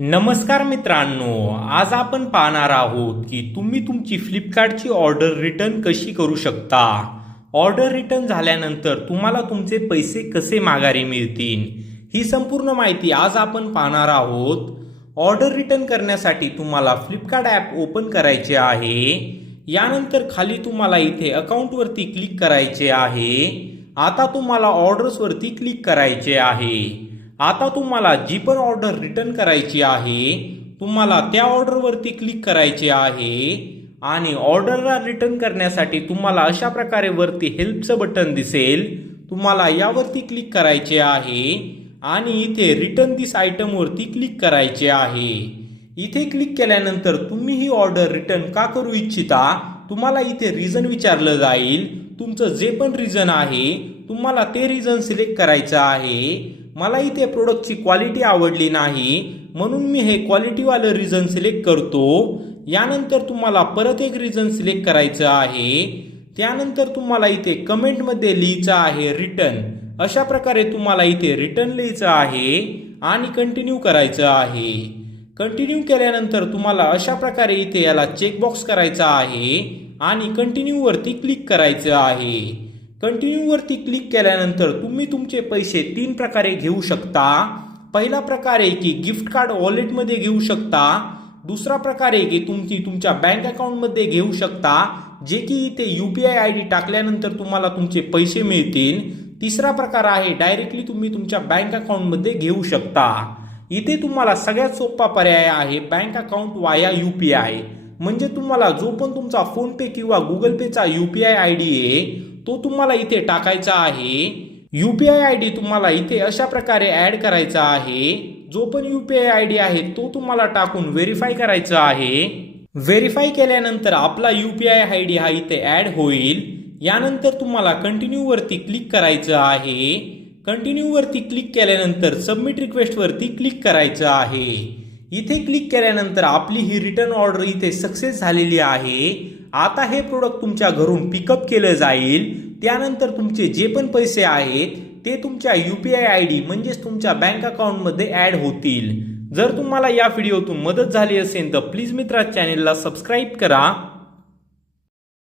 नमस्कार मित्रांनो, आज आपण पाहणार आहोत की तुम्ही तुमची फ्लिपकार्टची ऑर्डर रिटर्न कशी करू शकता। ऑर्डर रिटर्न झाल्यानंतर तुम्हाला तुमचे पैसे कसे माघारी मिळतील, ही संपूर्ण माहिती आज आपण पाहणार आहोत। ऑर्डर रिटर्न करण्यासाठी तुम्हाला फ्लिपकार्ट ॲप ओपन करायचे आहे। यानंतर खाली तुम्हाला इथे अकाउंटवरती क्लिक करायचे आहे। आता तुम्हाला ऑर्डर्सवरती क्लिक करायचे आहे। आता तुम्हाला जी पण ऑर्डर रिटर्न करायची आहे तुम्हाला त्या ऑर्डरवरती क्लिक करायचे आहे आणि ऑर्डरला रिटर्न करण्यासाठी तुम्हाला अशा प्रकारे वरती हेल्पचं बटन दिसेल, तुम्हाला यावरती क्लिक करायचे आहे आणि इथे रिटर्न दिस आयटम वरती क्लिक करायचे आहे। इथे क्लिक केल्यानंतर तुम्ही ही ऑर्डर रिटर्न का करू इच्छिता तुम्हाला इथे रिझन विचारलं जाईल। तुमचं जे पण रिझन आहे तुम्हाला ते रिझन सिलेक्ट करायचं आहे। मला इथे प्रोडक्टची क्वालिटी आवडली नाही म्हणून मी हे क्वालिटीवालं रिझन सिलेक्ट करतो। यानंतर तुम्हाला परत एक रिझन सिलेक्ट करायचं आहे। त्यानंतर तुम्हाला इथे कमेंटमध्ये लिहायचं आहे रिटर्न। अशा प्रकारे तुम्हाला इथे रिटर्न लिहायचं आहे आणि कंटिन्यू करायचं आहे। कंटिन्यू केल्यानंतर तुम्हाला अशा प्रकारे इथे याला चेकबॉक्स करायचा आहे आणि कंटिन्यू वरती क्लिक करायचं आहे। कंटिन्यू वरती क्लिक केल्यानंतर तुम्ही तुमचे पैसे 3 प्रकारे घेऊ शकता। पहिला प्रकार आहे की गिफ्ट कार्ड वॉलेटमध्ये घेऊ शकता। दुसरा प्रकार आहे की तुमच्या बँक अकाउंटमध्ये घेऊ शकता, जे की इथे UPI ID टाकल्यानंतर तुम्हाला तुमचे पैसे मिळतील। तिसरा प्रकार आहे डायरेक्टली तुम्ही तुमच्या बँक अकाउंटमध्ये घेऊ शकता। इथे तुम्हाला सगळ्यात सोपा पर्याय आहे बँक अकाउंट वाया UPI, म्हणजे तुम्हाला जो पण तुमचा फोन पे किंवा गुगल पेचा UPI ID आहे तो तुम्हाला इथे टाकायचा आहे। UPI ID तुम्हाला इथे अशा प्रकारे ऍड करायचा आहे। जो पण UPI ID आहे तो तुम्हाला टाकून व्हेरीफाय करायचा आहे। व्हेरीफाय केल्यानंतर आपला UPI ID हा इथे ऍड होईल। यानंतर तुम्हाला कंटिन्यू वरती क्लिक करायचं आहे। कंटिन्यू वरती क्लिक केल्यानंतर सबमिट रिक्वेस्ट वरती क्लिक करायचं आहे। इथे क्लिक केल्यानंतर आपली ही रिटर्न ऑर्डर इथे सक्सेस झालेली आहे। आता हे प्रोडक्ट तुमच्या घरून पिकअप केलं जाईल। त्यानंतर तुमचे जे पण पैसे आहेत ते तुमच्या UPI ID म्हणजेच तुमच्या बँक अकाउंटमध्ये ऍड होतील। जर तुम्हाला या व्हिडिओतून मदत झाली असेल तर प्लीज मित्रा चॅनेलला सबस्क्राईब करा।